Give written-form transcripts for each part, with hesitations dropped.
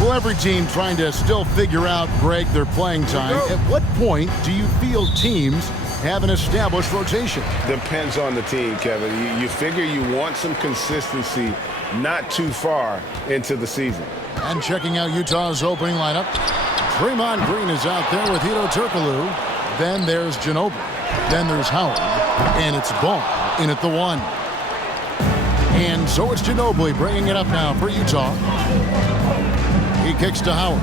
Well, every team trying to still figure out, Greg, their playing time. At what point do you feel teams have an established rotation? Depends on the team, Kevin. You figure you want some consistency not too far into the season. And checking out Utah's opening lineup, Draymond Green is out there with Hedo Turkoglu. Then there's Ginobili. Then there's Howard. And it's Ball in at the 1. And so it's Ginobili bringing it up now for Utah. He kicks to Howard.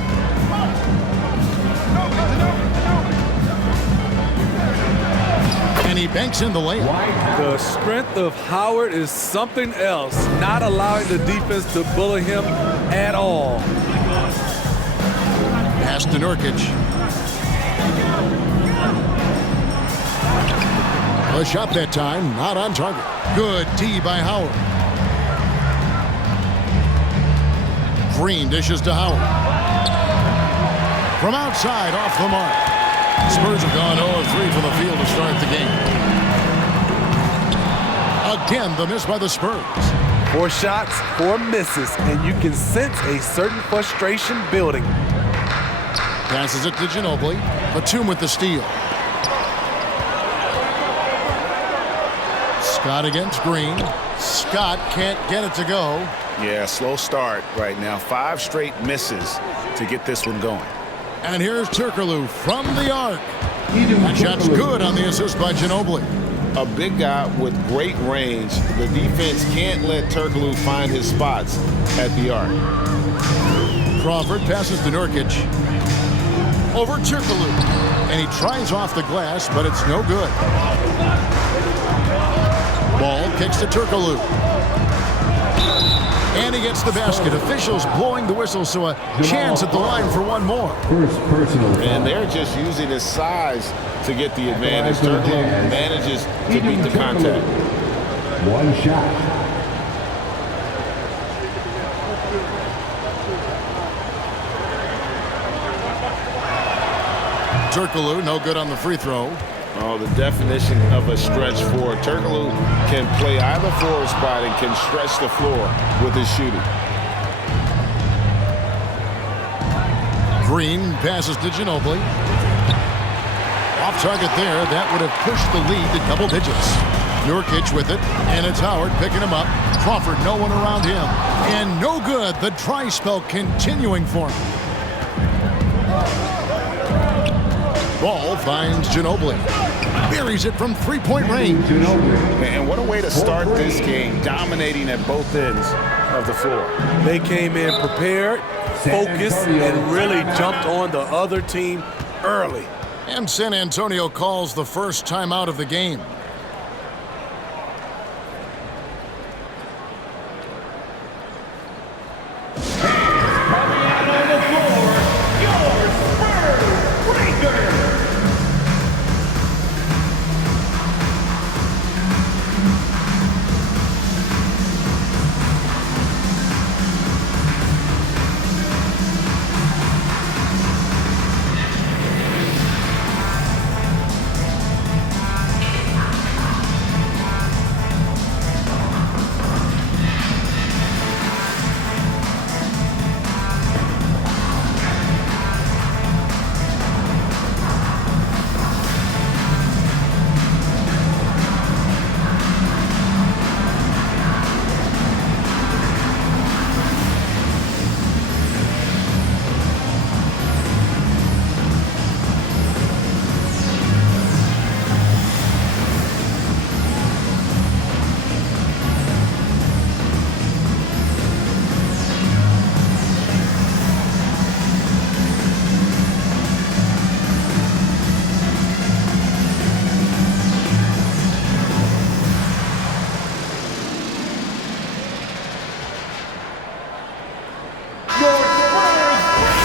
And he banks in the lane. The strength of Howard is something else, not allowing the defense to bully him at all. Pass to Nurkic. A shot that time, not on target. Good D by Howard. Green dishes to Howard. From outside, off the mark. Spurs have gone 0-3 from the field to start the game. Again, the miss by the Spurs. 4 shots, 4 misses, and you can sense a certain frustration building. Passes it to Ginobili. Batum with the steal. Scott against Green. Scott can't get it to go. Yeah, slow start right now. 5 straight misses to get this one going. And here's Turkoglu from the arc. That shot's good on the assist by Ginobili. A big guy with great range. The defense can't let Turkoglu find his spots at the arc. Crawford passes to Nurkic. Over Turkoglu. And he tries off the glass, but it's no good. Ball kicks to Turkoglu. And he gets the basket. Officials blowing the whistle, so a chance at the line for one more. And they're just using his size to get the advantage. Turkoglu manages to beat the contact. 1 shot. Turkoglu, no good on the free throw. Oh, the definition of a stretch four. Turkoglu can play either forward spot and can stretch the floor with his shooting. Green passes to Ginobili. Off target there. That would have pushed the lead to double digits. Nurkic with it, and it's Howard picking him up. Crawford, no one around him. And no good. The dry spell continuing for him. Ball finds Ginobili. Buries it from three-point range. And what a way to start this game, dominating at both ends of the floor. They came in prepared, focused, and really jumped on the other team early. And San Antonio calls the first timeout of the game.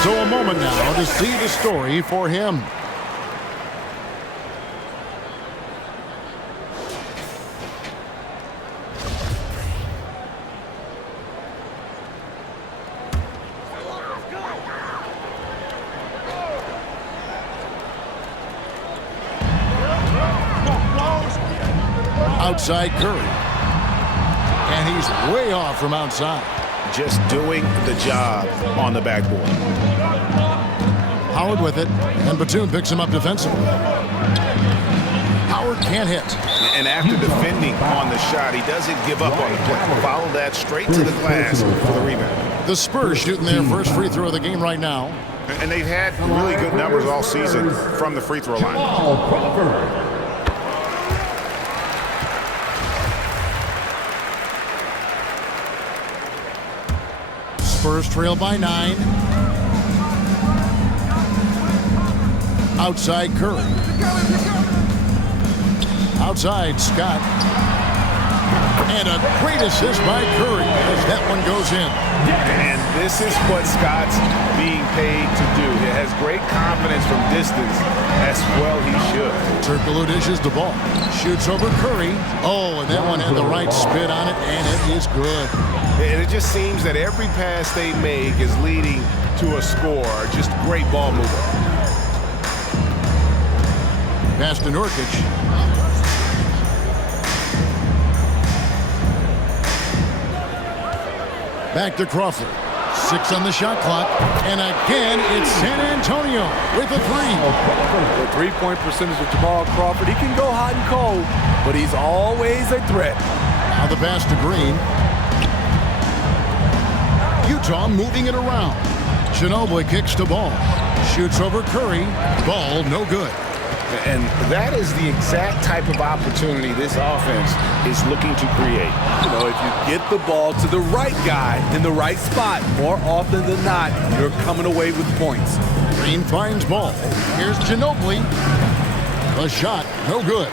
So a moment now to see the story for him. Outside Curry. And he's way off from outside. just doing the job on the backboard. Howard with it, and Batum picks him up defensively. Howard can't hit. And after defending on the shot, he doesn't give up on the play. Follow that straight to the glass for the rebound. The Spurs shooting their first free throw of the game right now. And they've had really good numbers all season from the free throw line. Spurs trail by 9. Outside Curry. Outside Scott. And a great assist by Curry as that one goes in. And this is what Scott's being paid to do. He has great confidence from distance, as well he should. Turkoglu dishes the ball. Shoots over Curry. Oh, and that one had the right spin on it, and it is good. And it just seems that every pass they make is leading to a score. Just great ball movement. Pass to Nurkic. Back to Crawford. 6 on the shot clock. And again, it's San Antonio with a 3. The three-point percentage of Jamal Crawford, he can go hot and cold, but he's always a threat. Now the pass to Green. Utah moving it around. Ginobili kicks the ball. Shoots over Curry. Ball no good. And that is the exact type of opportunity this offense is looking to create. You know, if you get the ball to the right guy in the right spot, more often than not, you're coming away with points. Green finds ball. Here's Ginobili. The shot, no good.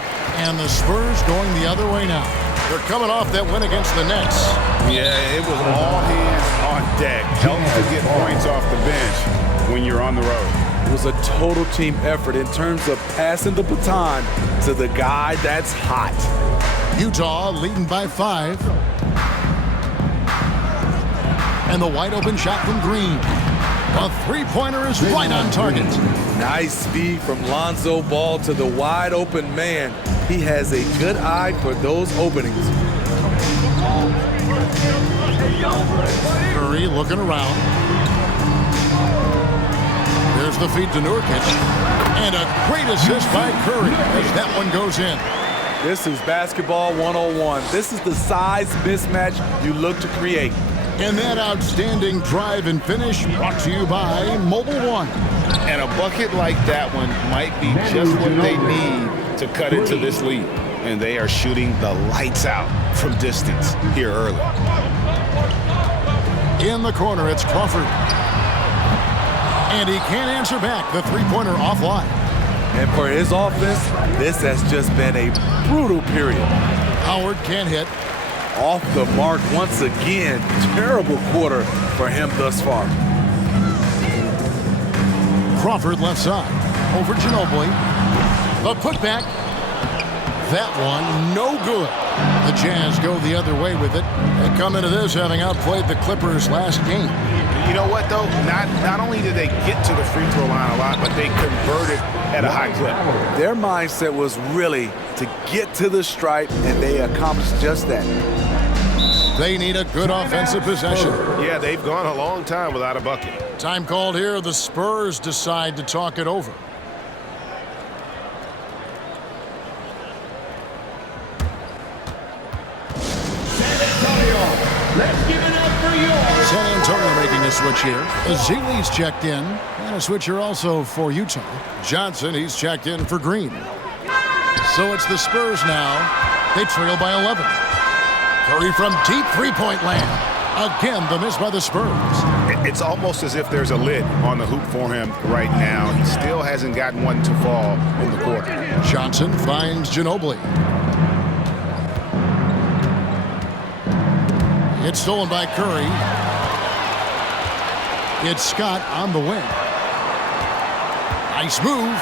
And the Spurs going the other way now. They're coming off that win against the Nets. Yeah, it was all hands on deck. Helps to get points off the bench when you're on the road. It was a total team effort in terms of passing the baton to the guy that's hot. Utah leading by 5. And the wide open shot from Green. A three-pointer is right on target. Nice speed from Lonzo Ball to the wide open man. He has a good eye for those openings. Curry looking around. There's the feed to Nurkic. And a great assist by Curry as that one goes in. This is basketball 101. This is the size mismatch you look to create. And that outstanding drive and finish brought to you by Mobile One. And a bucket like that one might be just what they need to cut into this lead. And they are shooting the lights out from distance here early. In the corner, it's Crawford. And he can't answer back. The three-pointer offline. And for his offense, this has just been a brutal period. Howard can't hit. Off the mark once again. Terrible quarter for him thus far. Crawford left side. Over Ginobili. The putback. That one, no good. The Jazz go the other way with it. They come into this having outplayed the Clippers last game. You know what, though? Not only did they get to the free throw line a lot, but they converted at a high clip. Their mindset was really to get to the stripe, and they accomplished just that. They need a good offensive possession. Yeah, they've gone a long time without a bucket. Time called here. The Spurs decide to talk it over. Let's give it up for yours. San Antonio making a switch here. Azili's checked in. And a switcher also for Utah. Johnson, he's checked in for Green. So it's the Spurs now. They trail by 11. Curry from deep three-point land. Again, the miss by the Spurs. It's almost as if there's a lid on the hoop for him right now. He still hasn't gotten one to fall in the quarter. Johnson finds Ginobili. It's stolen by Curry. It's Scott on the wing. Nice move.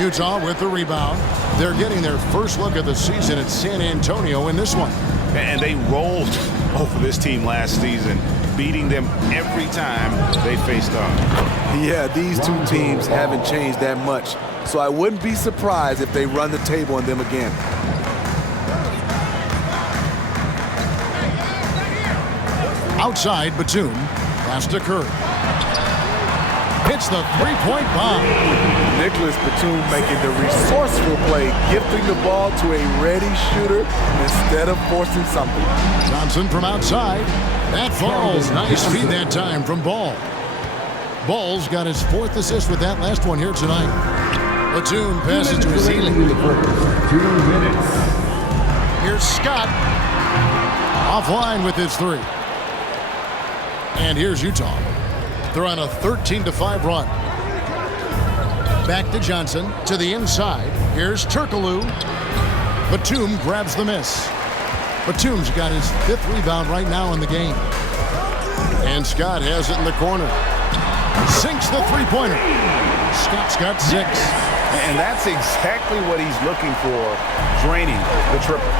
Utah with the rebound. They're getting their first look of the season at San Antonio in this one. And they rolled over this team last season, beating them every time they faced off. Yeah, these two teams haven't changed that much, so I wouldn't be surprised if they run the table on them again. Outside, Batum. Pass to Curry. Hits the three-point bomb. Nicholas Batum making the resourceful play, gifting the ball to a ready shooter instead of forcing something. Johnson from outside. That falls. Nice feed that time from Ball. Ball's got his 4th assist with that last one here tonight. Batum passes to his Healy. 2 minutes. Here's Scott. Offline with his 3. And here's Utah. They're on a 13-5 run. Back to Johnson, to the inside. Here's Turkoglu. Batum grabs the miss. Batum's got his 5th rebound right now in the game. And Scott has it in the corner. Sinks the three-pointer. Scott's got 6. And that's exactly what he's looking for, draining the triple.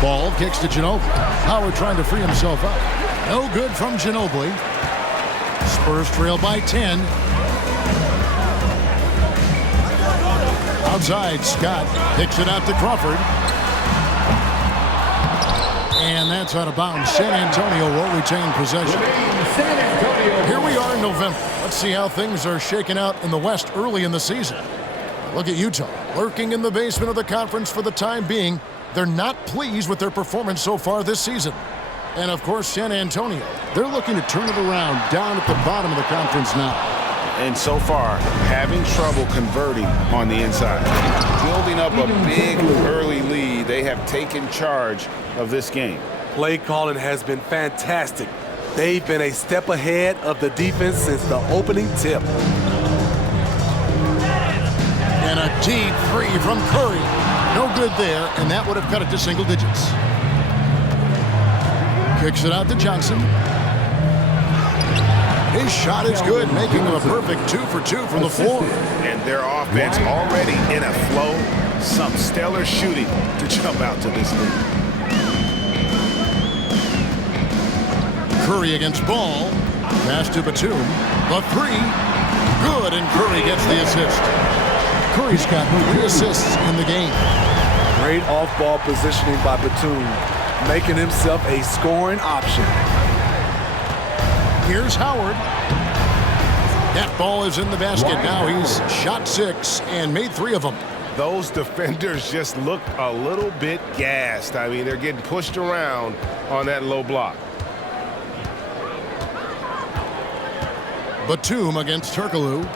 Ball kicks to Ginobili. Howard trying to free himself up. No good from Ginobili. Spurs trail by 10. Outside, Scott picks it out to Crawford. And that's out of bounds. San Antonio will retain possession. Here we are in November. Let's see how things are shaking out in the West early in the season. Look at Utah, lurking in the basement of the conference for the time being. They're not pleased with their performance so far this season. And, of course, San Antonio, they're looking to turn it around down at the bottom of the conference now. And so far, having trouble converting on the inside. Building up a big early lead, they have taken charge of this game. Play calling has been fantastic. They've been a step ahead of the defense since the opening tip. And a deep 3 from Curry. No good there, and that would have cut it to single digits. Kicks it out to Johnson. His shot is good, making him a perfect 2 for 2 from the floor. And their offense already in a flow. Some stellar shooting to jump out to this lead. Curry against Ball. Pass to Batum. The 3. Good, and Curry gets the assist. Curry's got 3 assists in the game. Great off-ball positioning by Batum, making himself a scoring option. Here's Howard. That ball is in the basket. Now he's shot 6 and made 3 of them. Those defenders just look a little bit gassed. I mean, they're getting pushed around on that low block. Batum against Turkoglu.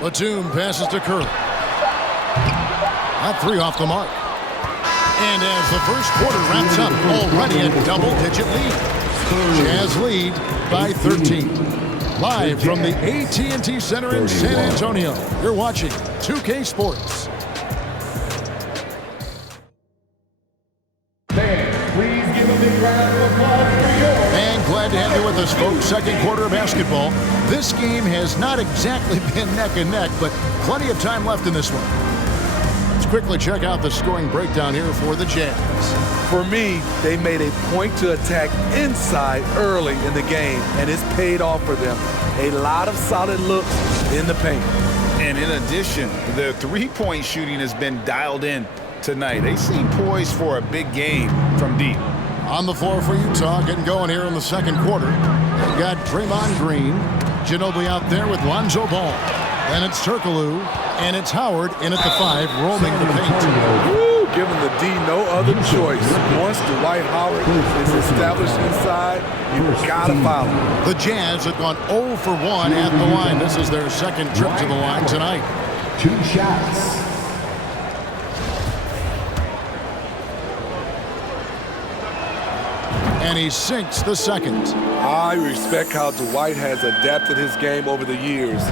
Batum passes to Curry. That 3 off the mark. And as the first quarter wraps up, already a double-digit lead. Jazz lead by 13. Live from the AT&T Center in San Antonio, you're watching 2K Sports. Please give a big round of applause for yours. And glad to have you with us, folks. Second quarter of basketball. This game has not exactly been neck and neck, but plenty of time left in this one. Let's quickly check out the scoring breakdown here for the Jazz. For me, they made a point to attack inside early in the game, and it's paid off for them. A lot of solid looks in the paint. And in addition, their three-point shooting has been dialed in tonight. They seem poised for a big game from deep. On the floor for Utah, getting going here in the second quarter. They've got Draymond Green, Ginobili out there with Lonzo Ball. Then it's Turkoglu, and it's Howard in at the 5, roaming the paint. Woo, giving the D no other choice. Once Dwight Howard is established inside, you've got to foul him. The Jazz have gone 0 for 1 at the line. This is their second trip to the line tonight. 2 shots. And he sinks the second. I respect how Dwight has adapted his game over the years.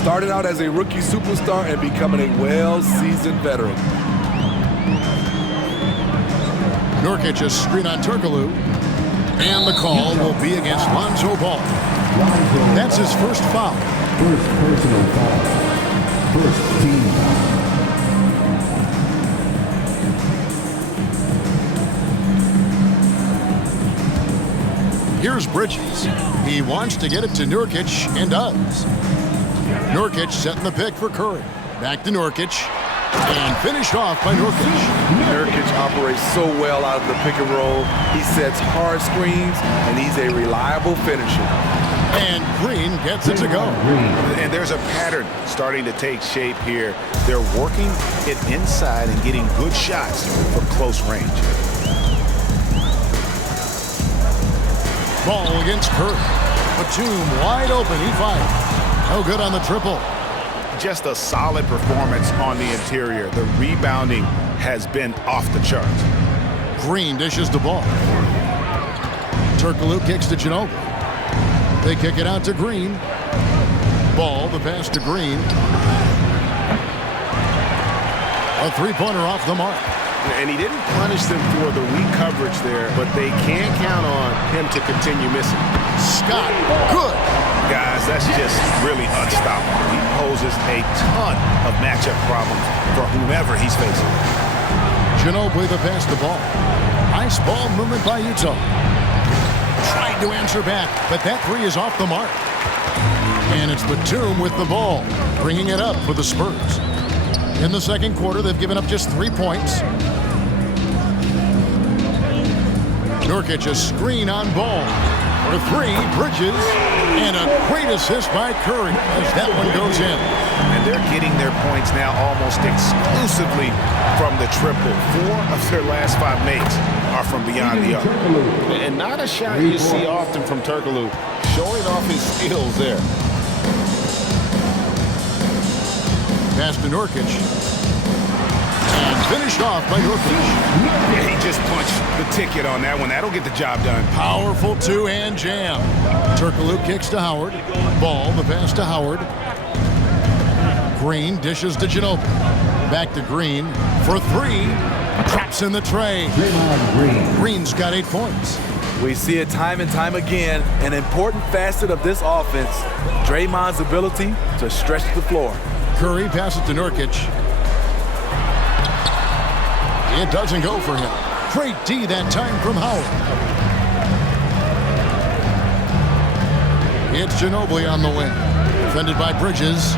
Started out as a rookie superstar and becoming a well-seasoned veteran. Nurkic a screen on Turkoglu. And the call will be against Lonzo Ball. That's his first foul. First personal foul. First team foul. Here's Bridges. He wants to get it to Nurkic and does. Nurkic setting the pick for Curry. Back to Nurkic. And finished off by Nurkic. Nurkic operates so well out of the pick and roll. He sets hard screens, and he's a reliable finisher. And Green gets it to go. And there's a pattern starting to take shape here. They're working it inside and getting good shots from close range. Ball against Curry. Batum wide open. He fires. No good on the triple. Just a solid performance on the interior. The rebounding has been off the charts. Green dishes the ball. Turkoglu kicks to Ginobili. They kick it out to Green. Ball, the pass to Green. A three-pointer off the mark. And he didn't punish them for the weak coverage there, but they can't count on him to continue missing. Scott, good. Guys, that's just really unstoppable. He poses a ton of matchup problems for whomever he's facing. Ginobili the pass the ball. Nice ball movement by Utah. Tried to answer back, but that three is off the mark. And it's Batum with the ball, bringing it up for the Spurs. In the second quarter, they've given up just 3 points. Nurkic a screen on Ball. For three, Bridges. And a great assist by Curry as that one goes in. And they're getting their points now almost exclusively from the triple. 4 of their last 5 makes are from beyond the arc. And not a shot you see often from Turkoglu, showing off his skills there. Pass to Nurkic. And finished off by Nurkic. Yeah, he just punched the ticket on that one. That'll get the job done. Powerful two-hand jam. Turkoglu kicks to Howard. Ball, the pass to Howard. Green dishes to Ginobili. Back to Green for three. Traps in the tray. Green's got 8 points. We see it time and time again. An important facet of this offense, Draymond's ability to stretch the floor. Curry passes to Nurkic. It doesn't go for him. Great D that time from Howard. It's Ginobili on the wing. Defended by Bridges.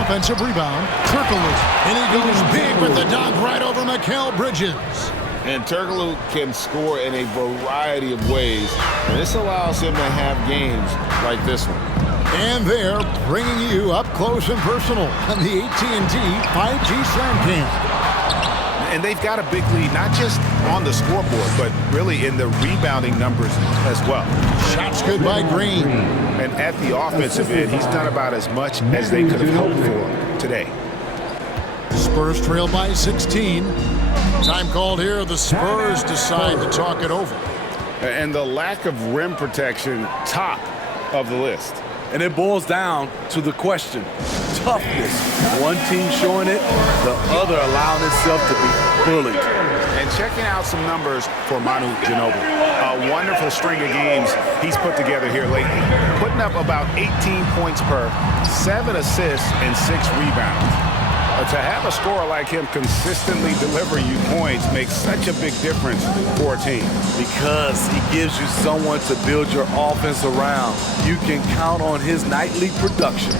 Offensive rebound. Turkoglu. And he goes big with the dunk right over Mikal Bridges. And Turkoglu can score in a variety of ways. And this allows him to have games like this one. And they're bringing you up close and personal on the AT&T 5G Slam Cam. And they've got a big lead, not just on the scoreboard, but really in the rebounding numbers as well. Shots good by Green. And at the offensive end, he's done about as much as they could have hoped for today. Spurs trail by 16. Time called here. The Spurs decide to talk it over. And the lack of rim protection, top of the list. And it boils down to the question, toughness. One team showing it, the other allowing itself to be bullied. And checking out some numbers for Manu Ginobili. A wonderful string of games he's put together here lately. Putting up about 18 points per, 7 assists, and 6 rebounds. To have a scorer like him consistently deliver you points makes such a big difference for a team. Because he gives you someone to build your offense around. You can count on his nightly production.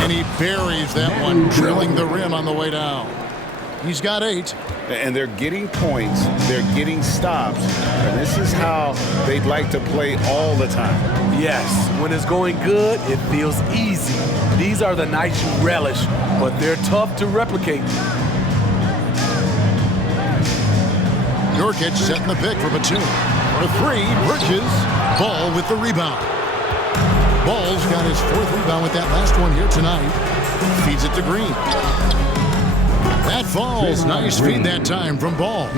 And he buries that one, drilling the rim on the way down. He's got 8. And they're getting points, they're getting stops, and this is how they'd like to play all the time. Yes, when it's going good, it feels easy. These are the nights you relish, but they're tough to replicate. Nurkic setting the pick for Batum. For 3, Bridges. Ball with the rebound. Ball's got his 4th rebound with that last one here tonight. Feeds it to Green. That falls. Nice feed that time from Ball.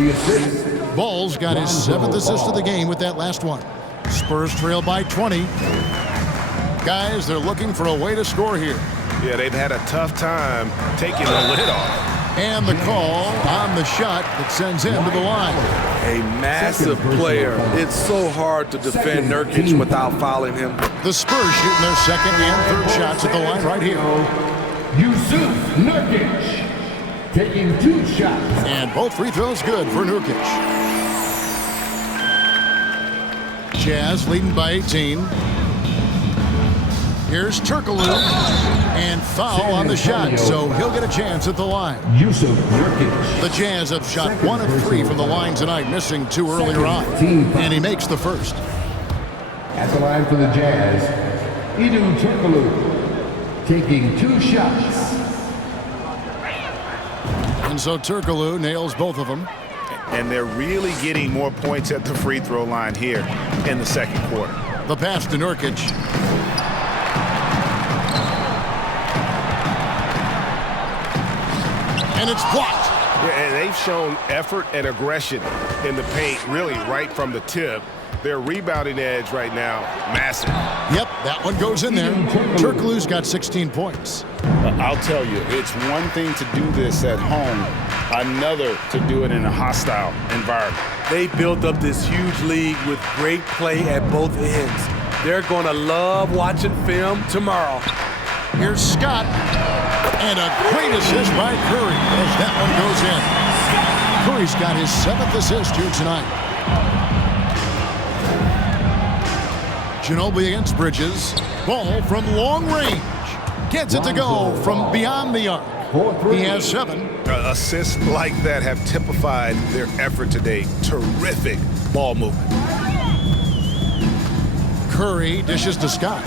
Ball's got his 7th assist of the game with that last one. Spurs trail by 20. Guys, they're looking for a way to score here. Yeah, they've had a tough time taking the lid off. And the call on the shot that sends him to the line. A massive player. It's so hard to defend Nurkic without fouling him. The Spurs shooting their 2nd and 3rd shots at the line right here. Yusuf Nurkic taking 2 shots. And both free throws good for Nurkic. Jazz leading by 18. Here's Turkoglu, and foul on the shot, so he'll get a chance at the line. Yusuf Nurkic. The Jazz have shot 1 of 3 from the line tonight, missing 2 earlier on, and he makes the first. At the line for the Jazz, Hedo Turkoglu, taking 2 shots. And so Turkoglu nails both of them. And they're really getting more points at the free throw line here in the second quarter. The pass to Nurkic. And it's blocked. Yeah, and they've shown effort and aggression in the paint, really right from the tip. Their rebounding edge right now, massive. Yep, that one goes in there. Turkoglu's got 16 points. I'll tell you, it's one thing to do this at home, another to do it in a hostile environment. They built up this huge league with great play at both ends. They're going to love watching film tomorrow. Here's Scott. And a great assist by Curry as that one goes in. Curry's got his 7th assist here tonight. Ginobili against Bridges. Ball from long range. Gets it to go from beyond the arc. He has 7. Assists like that have typified their effort today. Terrific ball movement. Curry dishes to Scott.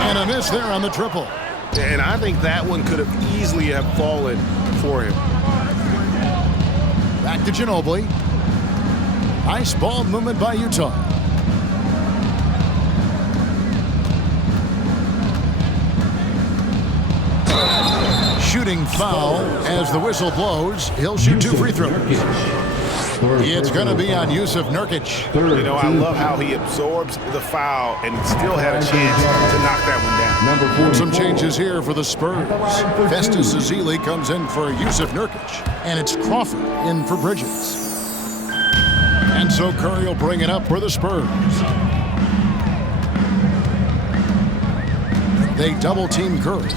And a miss there on the triple. And I think that one could have easily have fallen for him. Back to Ginobili. Nice ball movement by Utah. Shooting foul as the whistle blows. He'll shoot 2 free throws. It's going to be on Yusuf Nurkic. You know, I love how he absorbs the foul and still had a chance to knock that one down. Some changes here for the Spurs. Festus Ezeli comes in for Yusuf Nurkic, and it's Crawford in for Bridges. And so Curry will bring it up for the Spurs. They double-team Curry.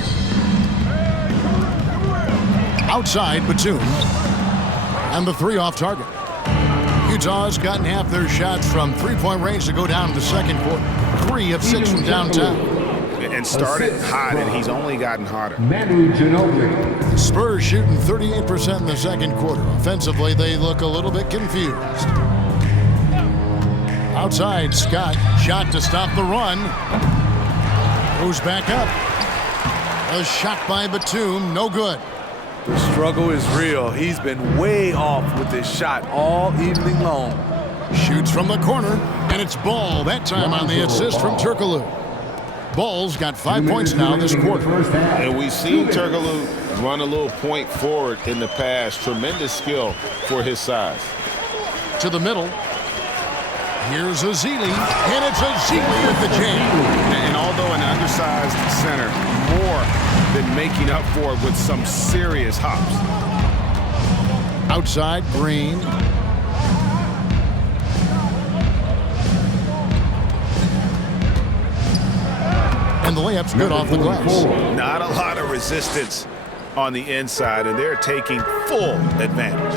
Outside, Batum. And the 3 off target. Utah's gotten half their shots from three-point range to go down in the second quarter. 3 of 6 from downtown. And started hot, and he's only gotten hotter. Manu Ginobili. Spurs shooting 38% in the second quarter. Offensively, they look a little bit confused. Outside, Scott. Shot to stop the run. Goes back up. A shot by Batum. No good. The struggle is real. He's been way off with this shot all evening long. Shoots from the corner, and it's Ball, that time on the assist from Turkoglu. Ball's got 5 points now this quarter. And we've seen Turkoglu run a little point forward in the past. Tremendous skill for his size. To the middle. Here's Ezeli, and it's Ezeli with the jam. And although an undersized center, more than making up for it with some serious hops. Outside, Green. And the layup's good off the glass. Not a lot of resistance on the inside, and they're taking full advantage.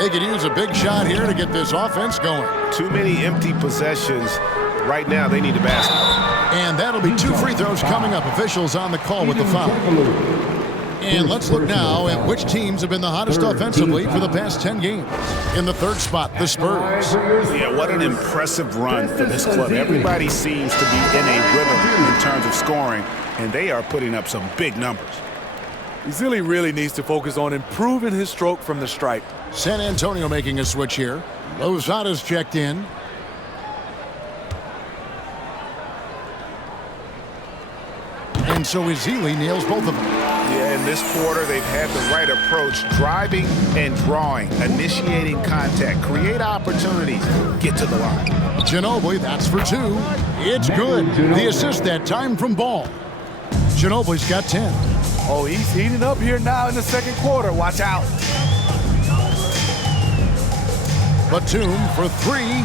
They could use a big shot here to get this offense going. Too many empty possessions. Right now, they need a basket. And that'll be 2 free throws coming up. Officials on the call with the foul. And let's look now at which teams have been the hottest offensively for the past 10 games. In the 3rd spot, the Spurs. Yeah, what an impressive run for this club. Everybody seems to be in a rhythm in terms of scoring, and they are putting up some big numbers. Ezeli really needs to focus on improving his stroke from the stripe. San Antonio making a switch here. Lozada's checked in. And so Ezeli nails both of them. Yeah, in this quarter, they've had the right approach, driving and drawing, initiating contact, create opportunities, get to the line. Ginobili, that's for 2. It's good. The assist that time from Ball. Ginobili's got 10. Oh, he's heating up here now in the second quarter. Watch out. Batum for 3.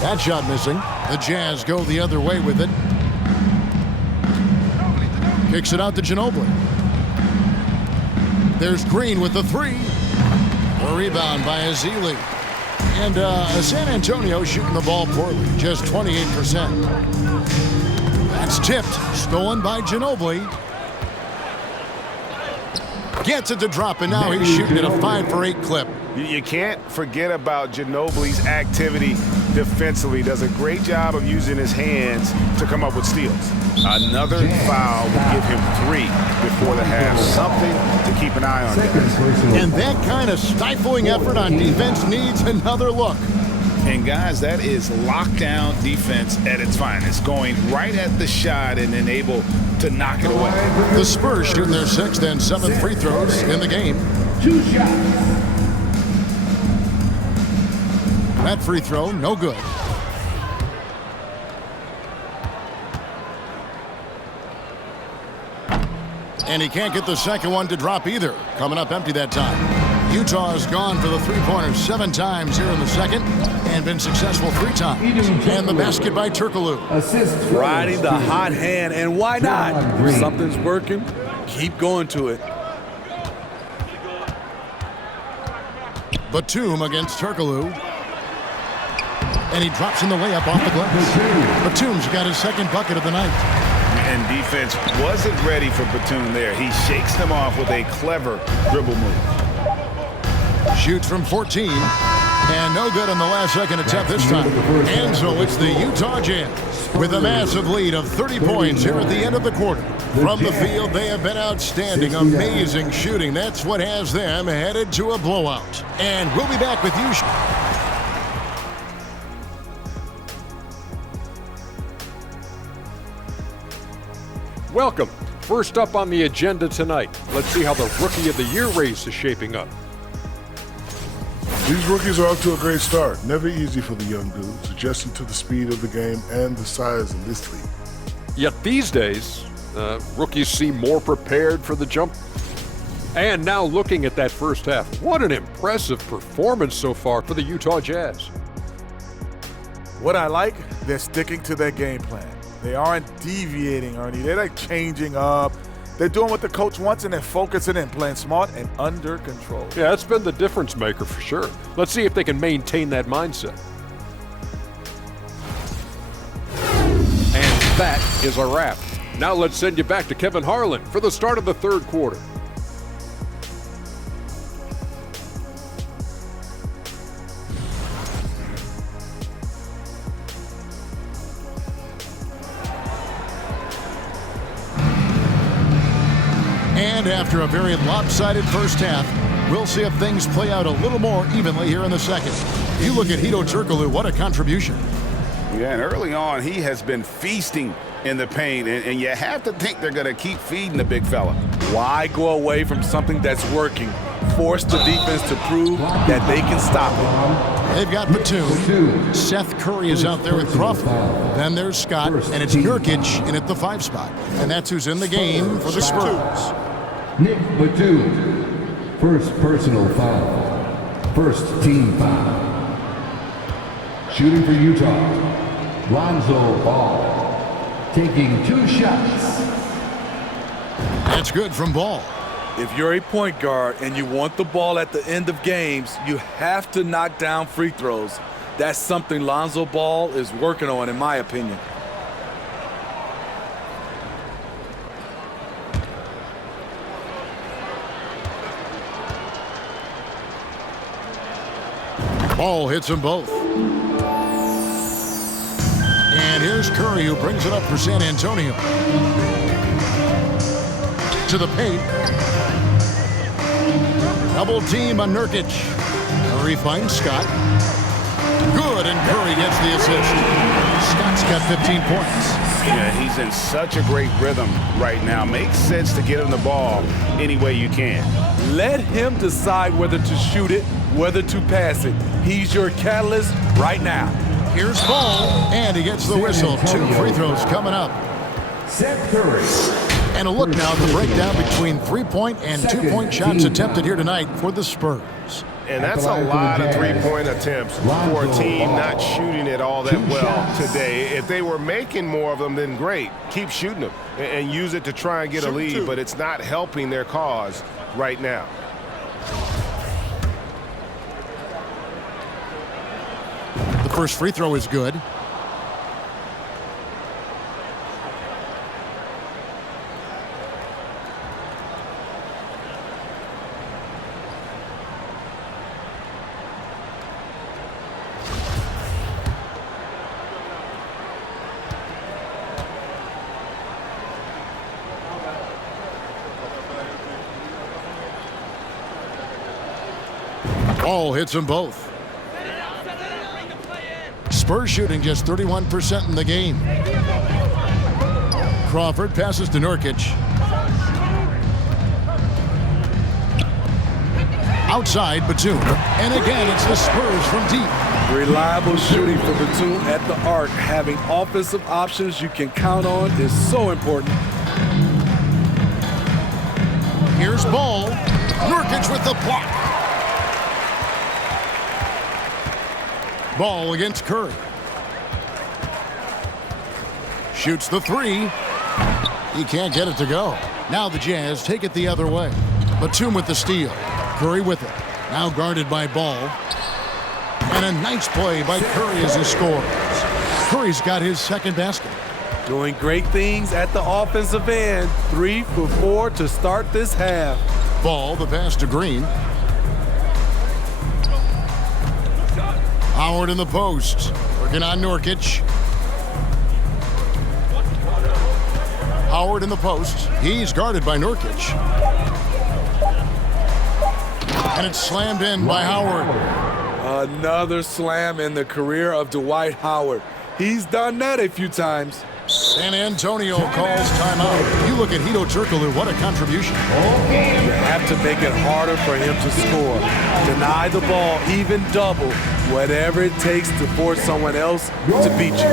That shot missing. The Jazz go the other way with it. Kicks it out to Ginobili. There's Green with the 3. A rebound by Ezeli. And San Antonio shooting the ball poorly, just 28%. That's tipped. Stolen by Ginobili. Gets it to drop, and now he's shooting at a 5-for-8 clip. You can't forget about Ginobili's activity defensively. Does a great job of using his hands to come up with steals. Another foul would give him 3 before the half. Something to keep an eye on. And that kind of stifling effort on defense needs another look. And guys, that is lockdown defense at its finest. Going right at the shot and then able to knock it away. The Spurs shoot their 6th and 7th free throws in the game. 2 shots. That free throw, no good. And he can't get the second one to drop either. Coming up empty that time. Utah has gone for the three-pointers 7 times here in the second and been successful 3 times. And the basket by Turkoglu. Assist. Riding the hot hand, and why not? If something's working, keep going to it. Batum against Turkoglu. And he drops in the layup off the glass. Batum's got his 2nd bucket of the night. And defense wasn't ready for Batum there. He shakes them off with a clever dribble move. Shoots from 14. And no good on the last second attempt this time. And so it's the Utah Jazz with a massive lead of 30 points here at the end of the quarter. From the field, they have been outstanding. Amazing shooting. That's what has them headed to a blowout. And we'll be back with you. Welcome. First up on the agenda tonight, let's see how the Rookie of the Year race is shaping up. These rookies are off to a great start. Never easy for the young dudes, adjusting to the speed of the game and the size of this league. Yet these days, rookies seem more prepared for the jump. And now looking at that first half, what an impressive performance so far for the Utah Jazz. What I like, they're sticking to their game plan. They aren't deviating, Ernie. They're like changing up. They're doing what the coach wants, and they're focusing and playing smart and under control. Yeah, that's been the difference maker for sure. Let's see if they can maintain that mindset. And that is a wrap. Now let's send you back to Kevin Harlan for the start of the 3rd quarter. And after a very lopsided first half, we'll see if things play out a little more evenly here in the second. You look at Hedo Turkoglu, what a contribution. Yeah, and early on, he has been feasting in the paint, and you have to think they're going to keep feeding the big fella. Why go away from something that's working? Force the defense to prove that they can stop it. They've got Batum. Seth Curry is out there with Crawford. Then there's Scott, and it's Nurkic in at the 5 spot. And that's who's in the game for the Spurs. Nick Batum. First personal foul. First team foul. Shooting for Utah, Lonzo Ball. Taking 2 shots. That's good from Ball. If you're a point guard and you want the ball at the end of games, you have to knock down free throws. That's something Lonzo Ball is working on, in my opinion. Ball hits them both. And here's Curry, who brings it up for San Antonio. To the paint. Double team on Nurkic. Curry finds Scott. Good, and Curry gets the assist. Scott's got 15 points. Yeah, he's in such a great rhythm right now. Makes sense to get him the ball any way you can. Let him decide whether to shoot it, whether to pass it. He's your catalyst right now. Here's Ball, and he gets the whistle. 2 free throws coming up. Seth Curry. And a look now at the breakdown between 3-point and 2-point shots attempted here tonight for the Spurs. And that's a lot of 3-point attempts for a team not shooting it all that well today. If they were making more of them, then great. Keep shooting them and use it to try and get a lead, but it's not helping their cause right now. The first free throw is good. Ball hits them both. Spurs shooting just 31% in the game. Crawford passes to Nurkic. Outside, Batum. And again, it's the Spurs from deep. Reliable shooting for Batum at the arc. Having offensive options you can count on is so important. Here's Ball. Nurkic with the block. Ball against Curry. Shoots the three. He can't get it to go. Now the Jazz take it the other way. Batum with the steal. Curry with it. Now guarded by Ball. And a nice play by Curry as he scores. Curry's got his second basket. Doing great things at the offensive end. 3 for 4 to start this half. Ball, the pass to Green. Howard in the post. Working on Nurkic. Howard in the post. He's guarded by Nurkic. And it's slammed in by Howard. Another slam in the career of Dwight Howard. He's done that a few times. San Antonio calls timeout. You look at Hedo Turkoglu, what a contribution. You have to make it harder for him to score. Deny the ball, even double, whatever it takes to force someone else to beat you.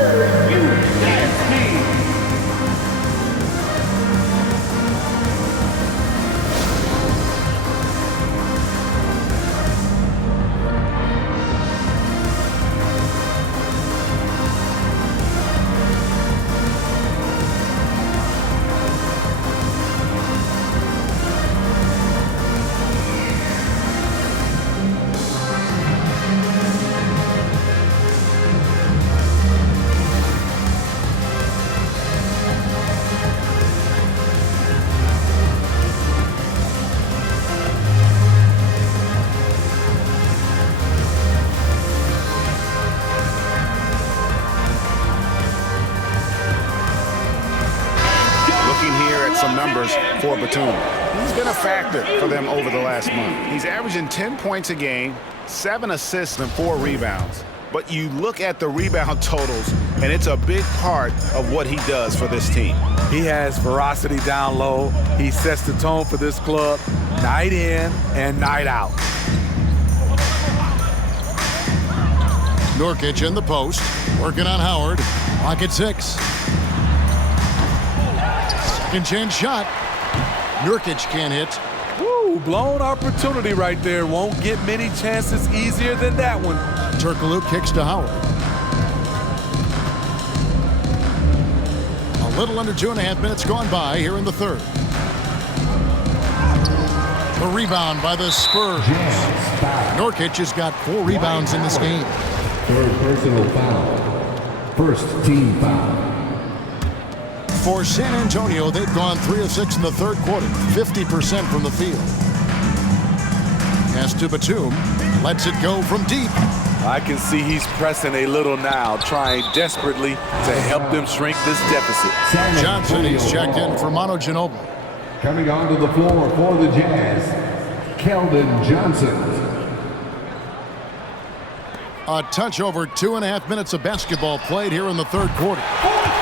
For Batum. He's been a factor for them over the last month. He's averaging 10 points a game, 7 assists, and 4 rebounds. But you look at the rebound totals, and it's a big part of what he does for this team. He has ferocity down low. He sets the tone for this club night in and night out. Nurkic in the post, working on Howard. Pocket 6. Second chance shot. Nurkic can't hit. Woo, blown opportunity right there. Won't get many chances easier than that one. Turkoglu kicks to Howard. A little under 2.5 minutes gone by here in the third. The rebound by the Spurs. Nurkic has got 4 rebounds in this game. Third personal foul. First team foul. For San Antonio, they've gone 3 of 6 in the third quarter, 50% from the field. Pass to Batum, lets it go from deep. I can see he's pressing a little now, trying desperately to help them shrink this deficit. Johnson, he's checked in for Manu Ginobili. Coming onto the floor for the Jazz, Keldon Johnson. A touch over 2.5 minutes of basketball played here in the third quarter.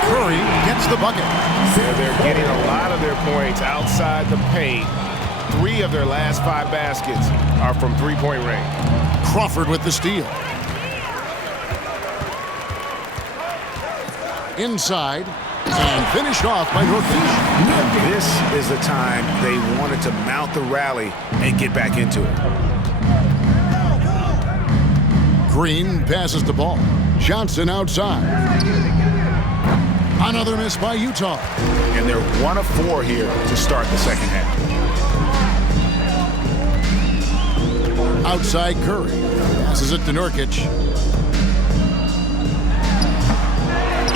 Curry gets the bucket. They're getting a lot of their points outside the paint. 3 of their last 5 baskets are from three-point range. Crawford with the steal. Inside and finished off by Nurkic. This is the time they wanted to mount the rally and get back into it. Green passes the ball. Johnson outside. Another miss by Utah. And they're 1 of 4 here to start the second half. Outside Curry. Passes it to Nurkic.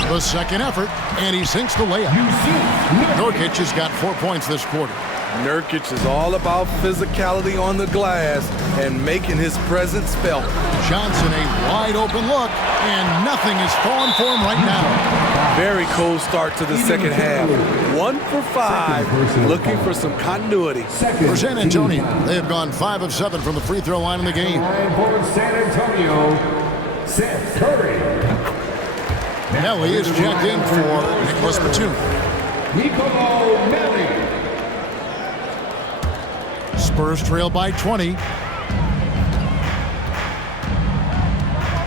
The second effort, and he sinks the layup. Nurkic has got 4 points this quarter. Nurkic is all about physicality on the glass and making his presence felt. Johnson, a wide open look, and nothing is falling for him right now. Very cold start to the second half. 1 for 5, looking for some continuity. For San Antonio, they have gone 5 of 7 from the free throw line in the game. For San Antonio, Seth Curry. Nelly is checked in for Nicholas Batum. Nicolo Melli. Spurs trail by 20.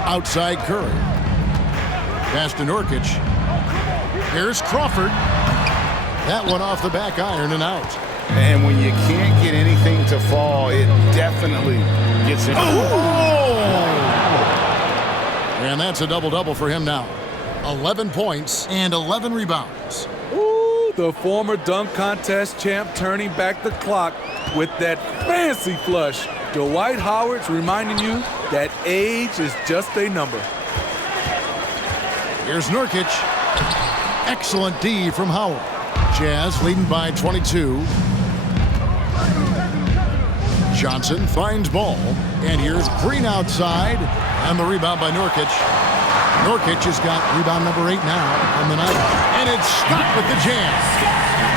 Outside Curry. Pass to Nurkic. Here's Crawford. That one off the back iron and out. And when you can't get anything to fall, it definitely gets in. And that's a double-double for him now. 11 points and 11 rebounds. Ooh, the former dunk contest champ turning back the clock with that fancy flush. Dwight Howard's reminding you that age is just a number. Here's Nurkic. Excellent D from Howard. Jazz leading by 22. Johnson finds ball. And here's Green outside. And the rebound by Nurkic. Nurkic has got rebound number 8 now on the night. And it's Scott with the Jazz.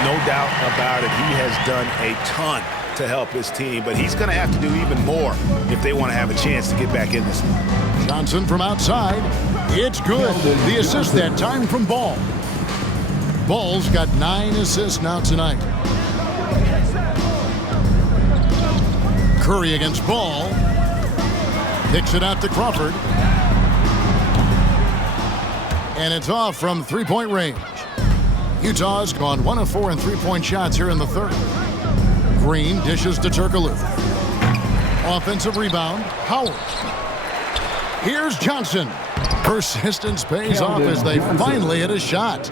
No doubt about it. He has done a ton to help his team, but he's going to have to do even more if they want to have a chance to get back in this. Johnson from outside. It's good. The assist that time from Ball. Ball's got 9 assists now tonight. Curry against Ball. Kicks it out to Crawford. And it's off from three-point range. Utah's gone 1 of 4 in three-point shots here in the third. Green dishes to Turkoglu. Offensive rebound, Howard. Here's Johnson. Persistence pays off as they finally hit a shot.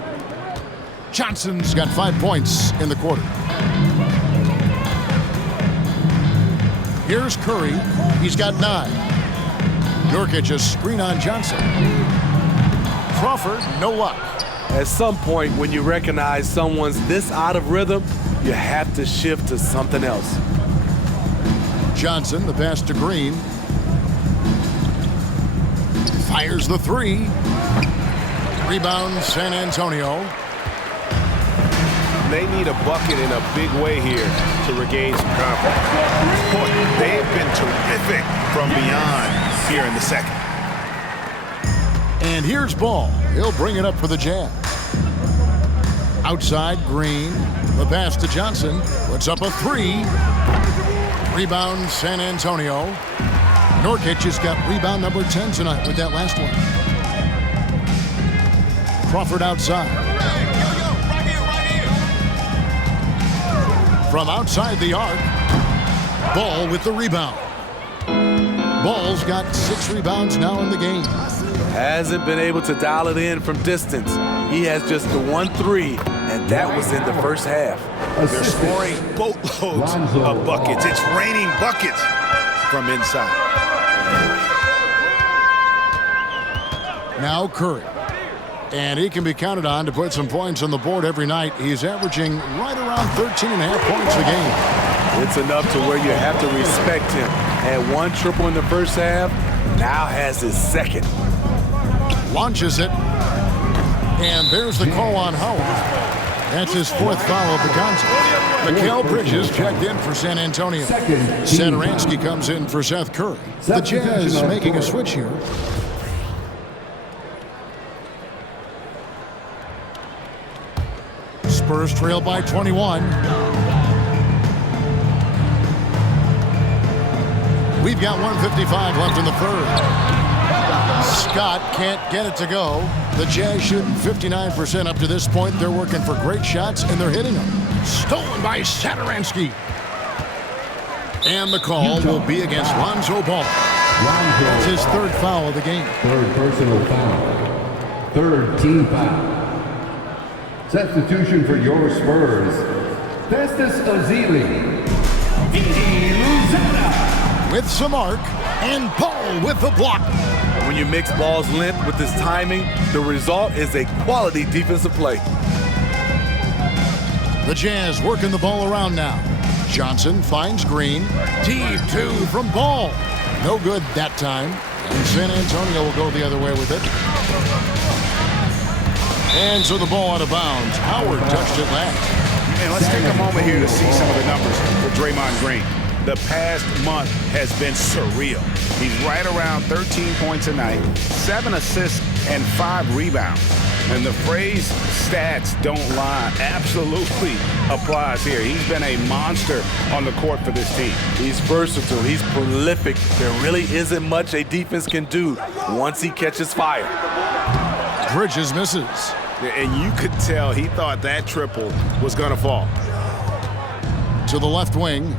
Johnson's got 5 points in the quarter. Here's Curry. He's got 9. Nurkic a screen on Johnson. Crawford, no luck. At some point, when you recognize someone's this out of rhythm, you have to shift to something else. Johnson, the pass to Green. Fires the 3. Rebound, San Antonio. They need a bucket in a big way here to regain some confidence. Boy, they've been terrific from beyond here in the second. And here's Ball. He'll bring it up for the Jazz. Outside, Green. The pass to Johnson. Puts up a 3. Rebound, San Antonio. Nurkic has got rebound number 10 tonight with that last one. Crawford outside. From outside the arc. Ball with the rebound. Ball's got 6 rebounds now in the game. Hasn't been able to dial it in from distance. He has just the 1-3, and that was in the first half. They're scoring boatloads of buckets. It's raining buckets from inside. Now Curry. And he can be counted on to put some points on the board every night. He's averaging right around 13.5 points a game. It's enough to where you have to respect him. Had 1 triple in the first half, now has his second. Launches it. And there's the call on Howard. That's his 4th foul of the contest. Mikal Bridges checked in for San Antonio. Satoransky comes in for Seth Curry. The Jazz making a switch here. Spurs trail by 21. We've got 1:55 left in the third. Scott can't get it to go. The Jazz shooting 59% up to this point. They're working for great shots, and they're hitting them. Stolen by Satoransky. And the call will be against Lonzo Ball. That's his 3rd foul of the game. 3rd personal foul. 3rd team foul. Substitution for your Spurs. Festus Ezeli. With some arc, and Ball with the block. When you mix Ball's length with his timing, the result is a quality defensive play. The Jazz working the ball around now. Johnson finds Green. Deep two from Ball. No good that time. And San Antonio will go the other way with it. And so the ball out of bounds. Howard touched it last. And let's take a moment here to see some of the numbers for Draymond Green. The past month has been surreal. He's right around 13 points a night, 7 assists, and 5 rebounds. And the phrase stats don't lie absolutely applies here. He's been a monster on the court for this team. He's versatile. He's prolific. There really isn't much a defense can do once he catches fire. Bridges misses. And you could tell he thought that triple was going to fall. To the left wing.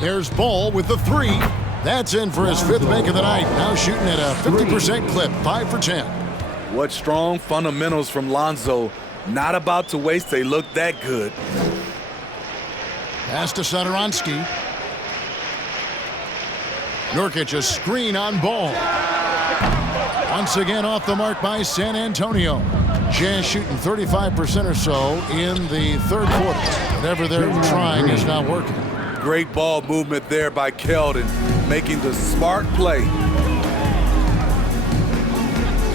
There's Ball with the 3. That's in for his 5th make of the night. Now shooting at a 50% clip, 5 for 10. What strong fundamentals from Lonzo. Not about to waste. They look that good. Pass to Satoransky. Nurkic a screen on Ball. Once again off the mark by San Antonio. Jazz shooting 35% or so in the third quarter. Whatever they're trying is not working. Great ball movement there by Keldon, making the smart play.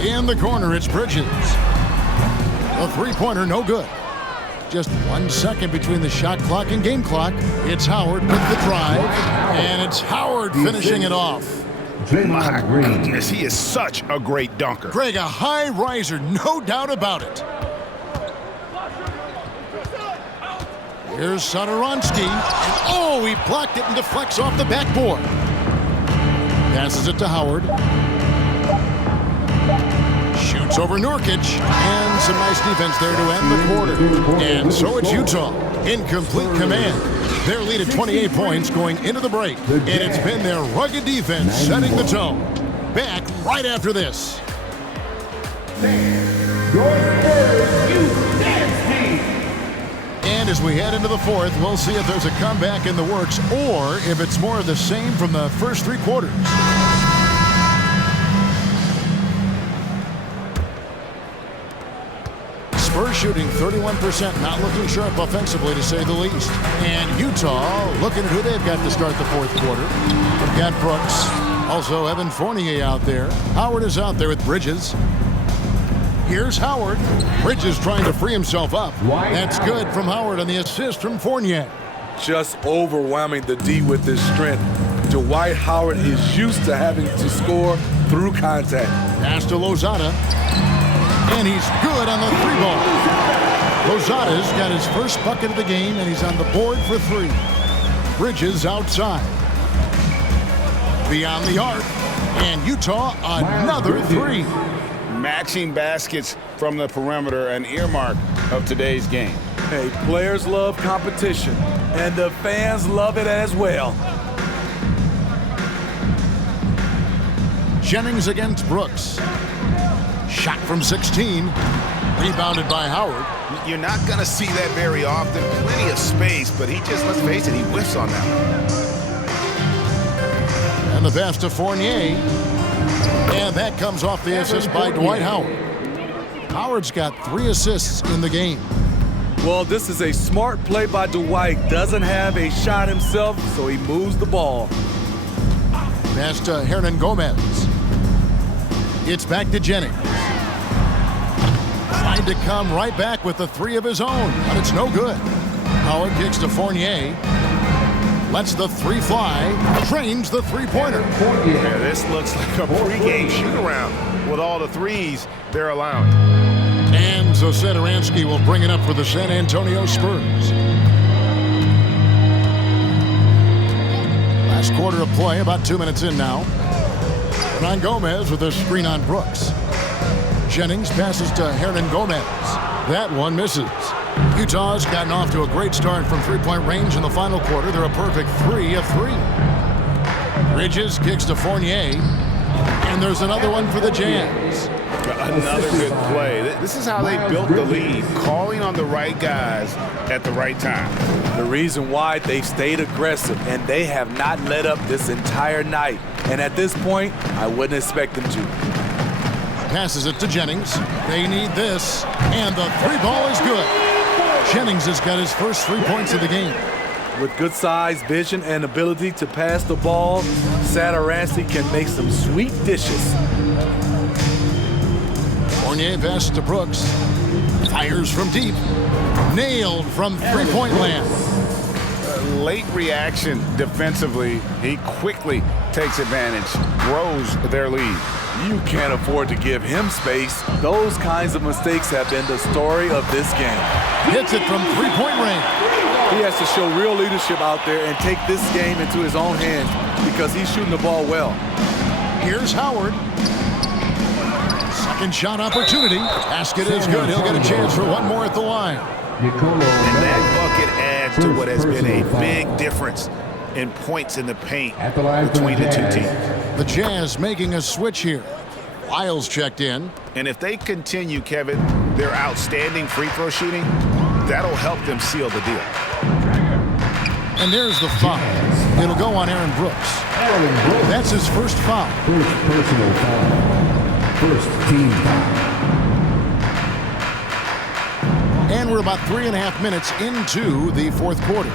In the corner, it's Bridges. The three-pointer, no good. Just 1 second between the shot clock and game clock. It's Howard with the drive, and it's Howard finishing it off. My goodness, he is such a great dunker. Greg, a high riser, no doubt about it. Here's Satoransky. Oh, he blocked it and deflects off the backboard. Passes it to Howard. Shoots over Nurkic. And some nice defense there to end the quarter. And so it's Utah in complete command. Their lead at 28 points going into the break. And it's been their rugged defense setting the tone. Back right after this. Your Spurs Youth Dance Team. And as we head into the fourth, we'll see if there's a comeback in the works or if it's more of the same from the first 3 quarters. Spurs shooting 31%, not looking sharp offensively to say the least. And Utah looking at who they've got to start the fourth quarter. They've got Brooks, also Evan Fournier out there. Howard is out there with Bridges. Here's Howard. Bridges trying to free himself up. That's good from Howard on the assist from Fournier. Just overwhelming the D with his strength. Dwight Howard is used to having to score through contact. Pass to Lozada. And he's good on the 3-ball. Lozada's got his first bucket of the game, and he's on the board for 3. Bridges outside. Beyond the arc. And Utah another 3. Matching baskets from the perimeter, an earmark of today's game. Hey, players love competition, and the fans love it as well. Jennings against Brooks. Shot from 16. Rebounded by Howard. You're not going to see that very often. Plenty of space, but he just, let's face it, he whiffs on that one. And the pass to Fournier. And that comes off the assist by Dwight Howard. Howard's got 3 assists in the game. Well, this is a smart play by Dwight. Doesn't have a shot himself, so he moves the ball. Pass to Hernan Gomez. It's back to Jennings. Trying to come right back with the 3 of his own, but it's no good. Howard kicks to Fournier. Lets the 3 fly. Trains the 3-pointer. Yeah, this looks like a pregame shoot-around with all the 3s they're allowing. And so Satoransky will bring it up for the San Antonio Spurs. Last quarter of play, about 2 minutes in now. Hernan Gomez with a screen on Brooks. Jennings passes to Hernan Gomez. That one misses. Utah's gotten off to a great start from 3-point range in the final quarter. They're a perfect 3 of 3. Bridges kicks to Fournier. And there's another one for the Jazz. Another good play. This is how they built the lead, calling on the right guys at the right time. The reason why they've stayed aggressive, and they have not let up this entire night. And at this point, I wouldn't expect them to. Passes it to Jennings. They need this. And the 3-ball is good. Jennings has got his first 3 points of the game. With good size, vision, and ability to pass the ball, Satoransky can make some sweet dishes. Fournier passes to Brooks. Fires from deep. Nailed from three-point land. Late reaction defensively. He quickly takes advantage, grows their lead. You can't afford to give him space. Those kinds of mistakes have been the story of this game. Hits it from three-point range. He has to show real leadership out there and take this game into his own hands because he's shooting the ball well. Here's Howard. Second shot opportunity. Basket is good. He'll get a chance for one more at the line. And that bucket adds to what has been a big difference in points in the paint between the two teams. The Jazz making a switch here. Lyles checked in. And if they continue, Kevin, their outstanding free throw shooting, that'll help them seal the deal. And there's the foul. It'll go on Aaron Brooks. That's his first foul. First personal foul. First team foul. And we're about 3.5 minutes into the fourth quarter.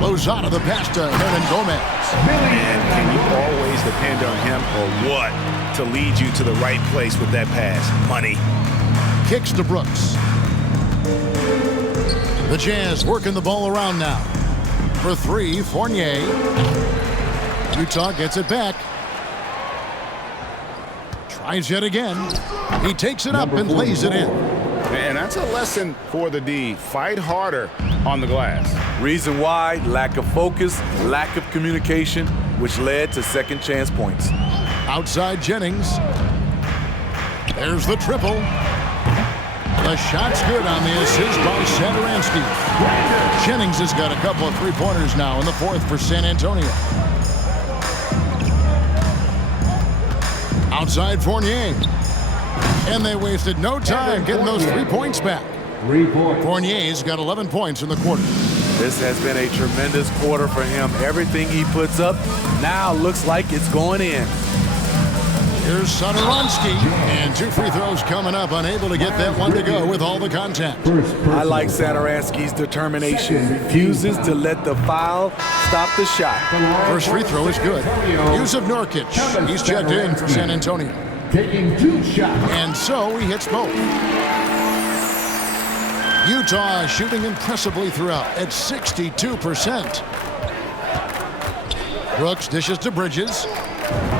Lozada the pass to Hernan Gomez. And can you always depend on him or what to lead you to the right place with that pass? Money. Kicks to Brooks. The Jazz working the ball around now. For three, Fournier. Utah gets it back. Tries yet again. He takes it up and lays it in. And that's a lesson for the D. Fight harder on the glass. Reason why, lack of focus, lack of communication, which led to second chance points. Outside Jennings. There's the triple. The shot's good on the assist by Satoransky. Jennings has got a couple of three-pointers now in the fourth for San Antonio. Outside Fournier. And they wasted no time getting those 3 points back. 3 points. Fournier's got 11 points in the quarter. This has been a tremendous quarter for him. Everything he puts up now looks like it's going in. Here's Satoransky, and 2 free throws coming up, unable to get that one to go with all the contact. I like Satoransky's determination. Refuses to let the foul stop the shot. First free throw is good. Yusuf Nurkic, he's checked in for San Antonio. Taking 2 shots. And so he hits both. Utah shooting impressively throughout at 62%. Brooks dishes to Bridges.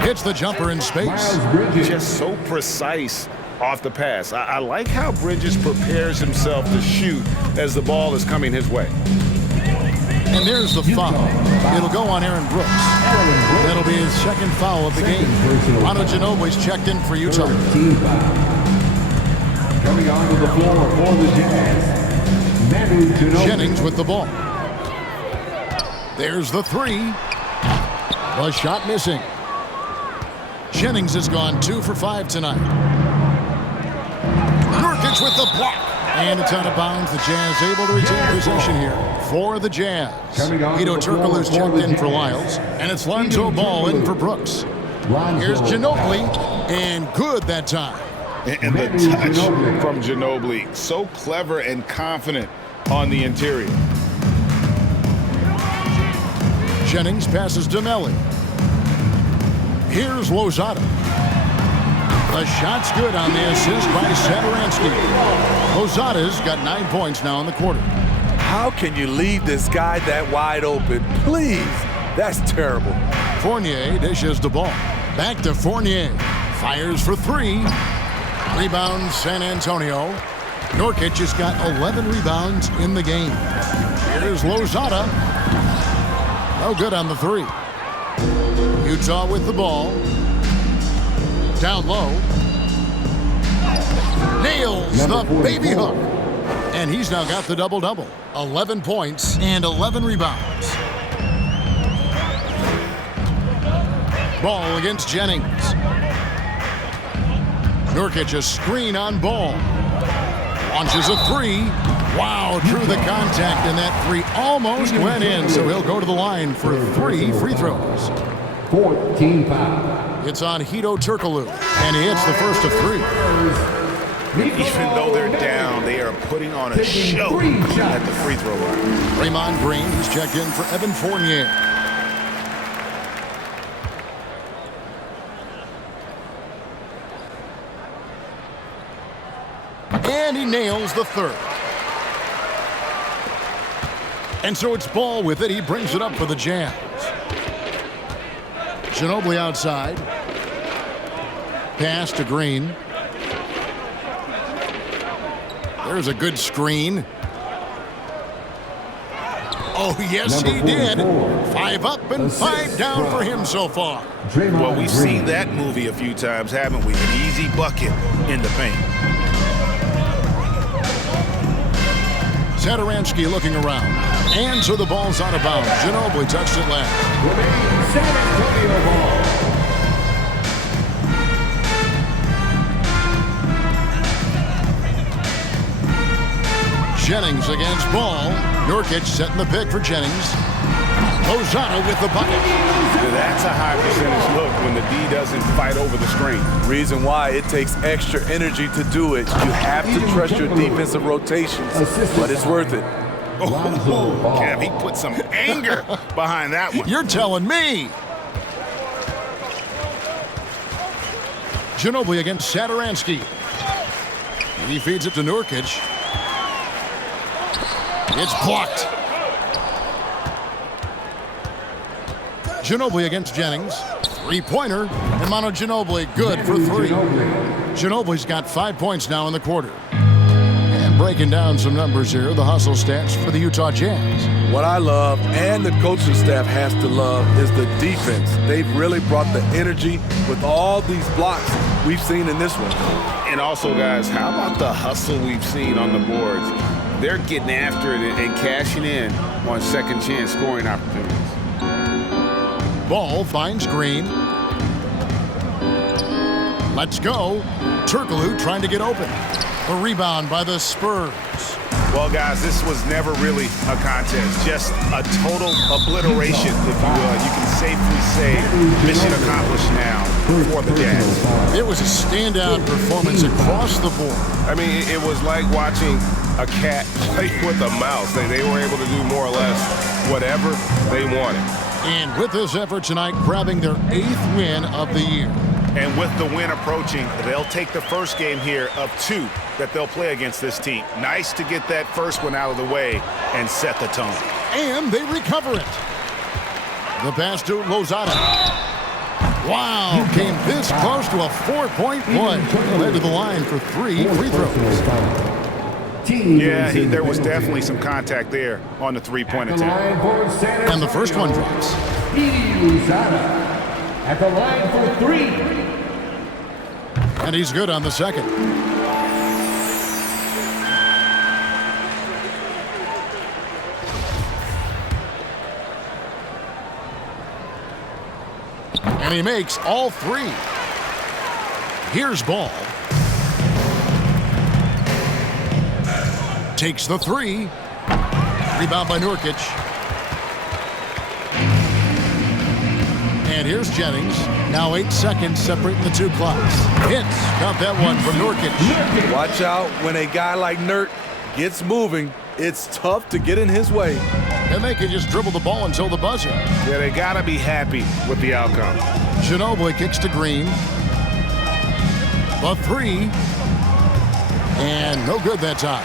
Hits the jumper in space. Just so precise off the pass. I like how Bridges prepares himself to shoot as the ball is coming his way. And there's the foul. It'll go on Aaron Brooks. That'll be his second foul of the game. Manu Ginobili's checked in for Utah. Coming onto the floor for the Jazz, Manu Ginobili. Jennings with the ball. There's the three. The shot missing. Jennings has gone 2 for 5 tonight. Nurkic with the block. And it's out of bounds. The Jazz able to retain possession here for the Jazz. Hedo Turkoglu's checked in for Lyles. And it's Lonzo Ball in for Brooks. Here's Ginobili. And good that time. And the touch from Ginobili. So clever and confident on the interior. Jennings passes to Melli. Here's Lozada. The shot's good on the assist by Satoransky. Lozada's got 9 points now in the quarter. How can you leave this guy that wide open? Please, that's terrible. Fournier dishes the ball. Back to Fournier. Fires for 3. Rebounds San Antonio. Nurkic has got 11 rebounds in the game. Here's Lozada. No good on the 3. Utah with the ball. Down low. Nails the baby hook. And he's now got the double-double. 11 points and 11 rebounds. Ball against Jennings. Nurkic a screen on Ball. Launches a 3. Wow, drew the contact, and that 3 almost went in, so he'll go to the line for 3 free throws. 14 foul. It's on Hedo Turkoglu, and he hits the first of 3. Even though they're down, they are putting on a show at the free throw line. Draymond Green, he's checked in for Evan Fournier. And he nails the third. And so it's Ball with it. He brings it up for the Jazz. Ginobili outside. Pass to Green. There's a good screen. Oh, yes, he did. 5 up and 5 down for him so far. Well, we've seen that movie a few times, haven't we? An easy bucket in the paint. Satoransky looking around. And so the ball's out of bounds. Ginobili touched it last. San Antonio ball. Jennings against Ball. Nurkic setting the pick for Jennings. Lozano with the bucket. That's a high percentage look when the D doesn't fight over the screen. Reason why it takes extra energy to do it. You have to trust your defensive rotations, but it's worth it. Oh, Kev, he put some anger behind that one. You're telling me. Ginobili against Satoransky. He feeds it to Nurkic. It's blocked. Ginobili against Jennings. Three-pointer. And Manu Ginobili good for 3. Ginobili's got 5 points now in the quarter. And breaking down some numbers here, the hustle stats for the Utah Jazz. What I love, and the coaching staff has to love, is the defense. They've really brought the energy with all these blocks we've seen in this one. And also, guys, how about the hustle we've seen on the boards? They're getting after it and cashing in on second chance scoring opportunities. Ball finds Green. Let's go. Turkoglu trying to get open. A rebound by the Spurs. Well, guys, this was never really a contest. Just a total obliteration, if you will. You can safely say mission accomplished now for the Jazz. It was a standout performance across the board. I mean, it was like watching a cat play with a mouse. They were able to do more or less whatever they wanted. And with this effort tonight, grabbing their 8th win of the year. And with the win approaching, they'll take the first game here of 2 that they'll play against this team. Nice to get that first one out of the way and set the tone. And they recover it. The pass to Lozano. Wow, came this close to a 4-point play. Led to the line for 3 free throws. Yeah, there was definitely some contact there on the 3-point attempt. And the first one drops. At the line for 3. And he's good on the second. And he makes all 3. Here's Ball. Takes the 3. Rebound by Nurkic. And here's Jennings. Now 8 seconds separating the 2 clocks. Hits. Got that one from Nurkic. Watch out when a guy like Nurt gets moving. It's tough to get in his way. And they can just dribble the ball until the buzzer. Yeah, they got to be happy with the outcome. Ginobili kicks to Green. The 3. And no good that time.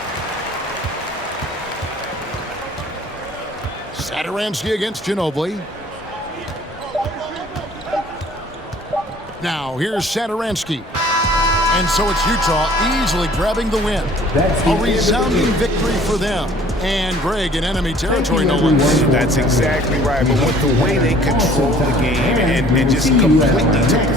Satoransky against Ginobili. Now, here's Satoransky. And so it's Utah easily grabbing the win. A resounding victory for them. And Greg in enemy territory, no one. That's exactly right. But with the way they control the game and just completely take